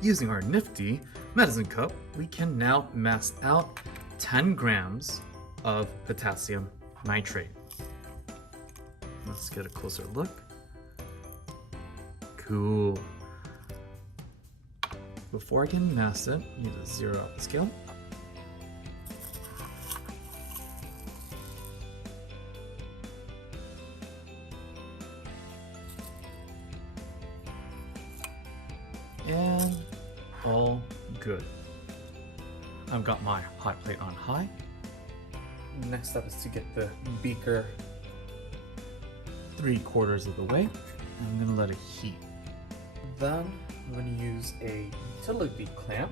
Using our nifty medicine cup, we can now mass out 10 grams of potassium nitrate. Let's get a closer look. Cool. Before I can mass it, I need to zero out the scale. And all good. I've got my hot plate on high. Next step is to get the beaker 3/4 of the way. I'm gonna let it heat. Then I'm gonna use a utility clamp.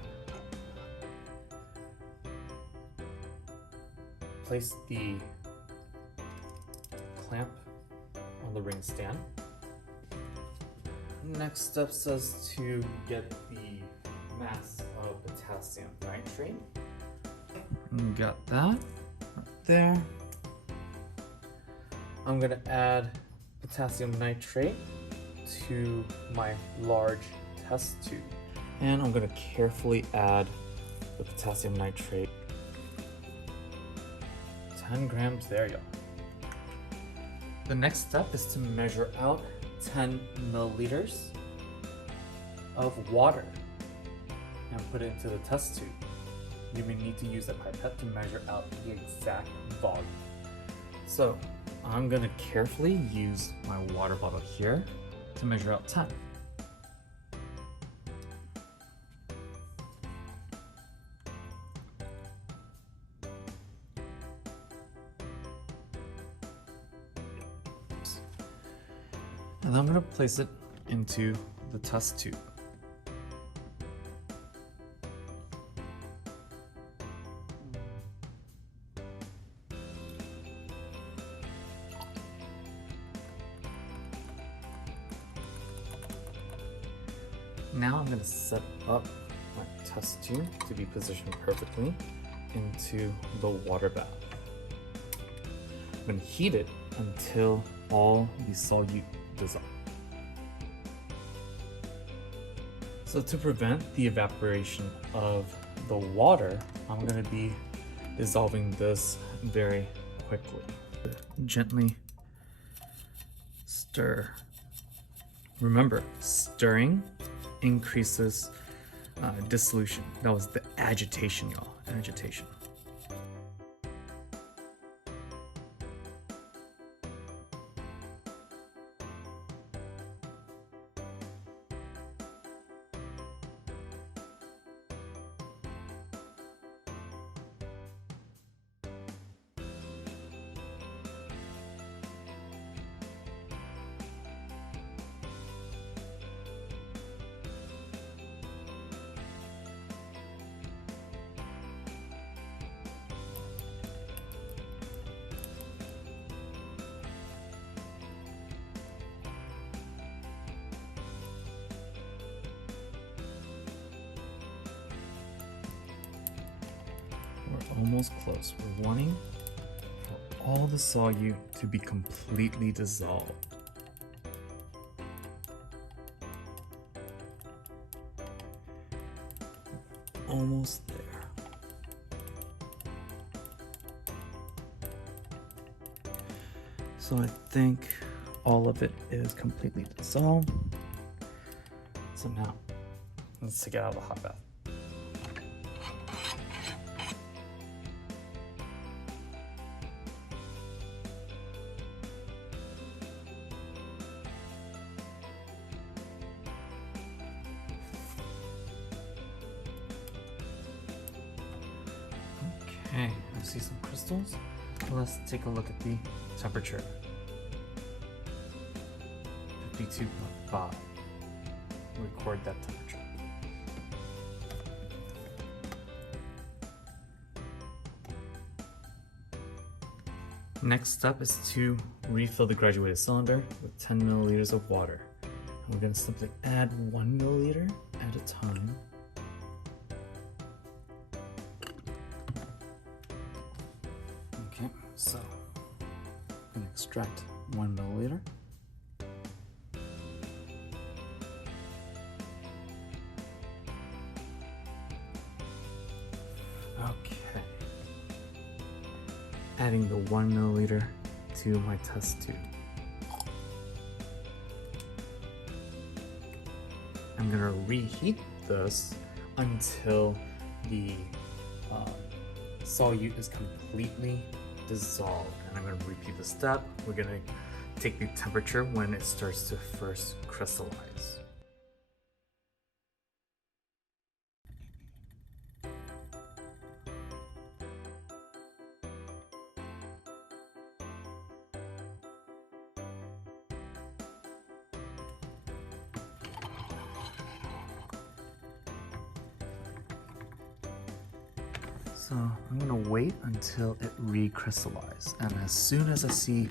Place the clamp on the ring stand. Next step is to get the mass of potassium nitrate. Got that right there. I'm gonna add potassium nitrate to my large test tube. And I'm gonna carefully add the potassium nitrate. 10 grams there, y'all. The next step is to measure out 10 milliliters of water and put it into the test tube. You may need to use a pipette to measure out the exact volume. So I'm gonna carefully use my water bottle here to measure out 10. And then I'm going to place it into the test tube. Now I'm going to set up my test tube to be positioned perfectly into the water bath. I'm going to heat it until all the solute dissolve. So to prevent the evaporation of the water, I'm going to be dissolving this very quickly. Gently stir. Remember, stirring increases dissolution. That was the agitation, y'all. Agitation. We're almost close. We're wanting for all the solute to be completely dissolved. Almost there. So I think all of it is completely dissolved. So now, let's take it out of the hot bath. Okay, I see some crystals. Let's take a look at the temperature. 52.5. Record that temperature. Next step is to refill the graduated cylinder with 10 milliliters of water. We're going to simply add 1 milliliter at a time. Okay, so I'm going to extract 1 milliliter. adding the 1 milliliter to my test tube. I'm gonna reheat this until the solute is completely dissolved. And I'm gonna repeat the step. We're gonna take the temperature when it starts to first crystallize. So I'm gonna wait until it recrystallizes, and as soon as I see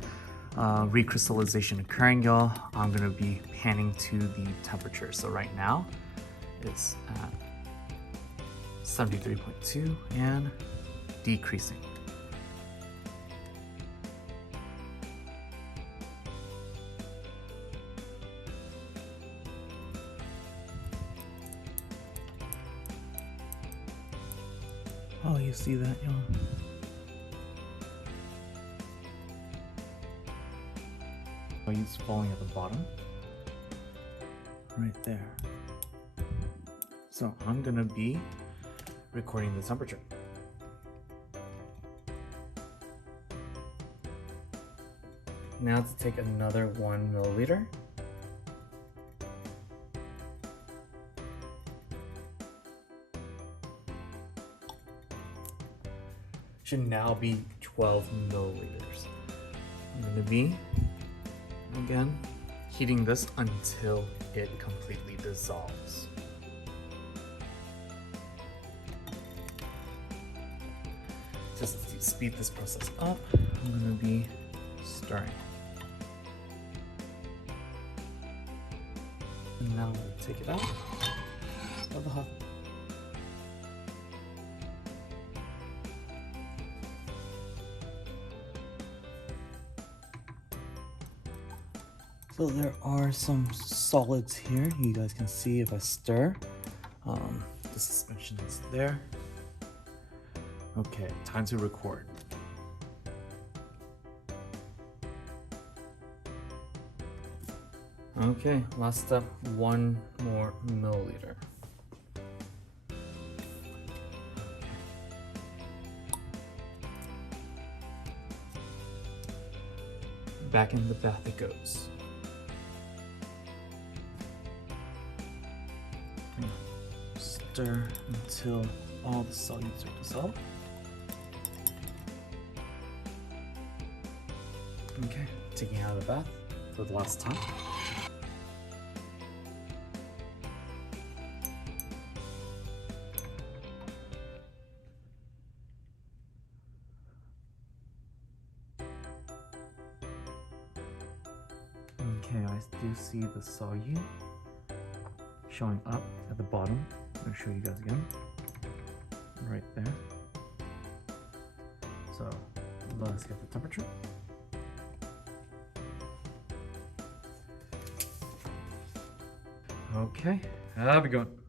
recrystallization occurring, y'all, I'm gonna be panning to the temperature. So right now it's at 73.2 and decreasing. Oh, you see that, y'all? Oh, it's falling at the bottom. Right there. So I'm gonna be recording the temperature. Now to take another 1 milliliter. Should now be 12 milliliters. I'm gonna be, again, heating this until it completely dissolves. Just to speed this process up, I'm gonna be stirring. And now I'm gonna take it out of the hot. So there are some solids here. You guys can see if I stir. The suspension is there. Okay, time to record. Okay, last step, 1 more milliliter. Back in the bath it goes. Stir until all the solutes are dissolved. Okay, taking it out of the bath for the last time. Okay, I do see the solute showing up at the bottom. I'm going to show you guys again. Right there. So let's get the temperature. Okay, have a good one.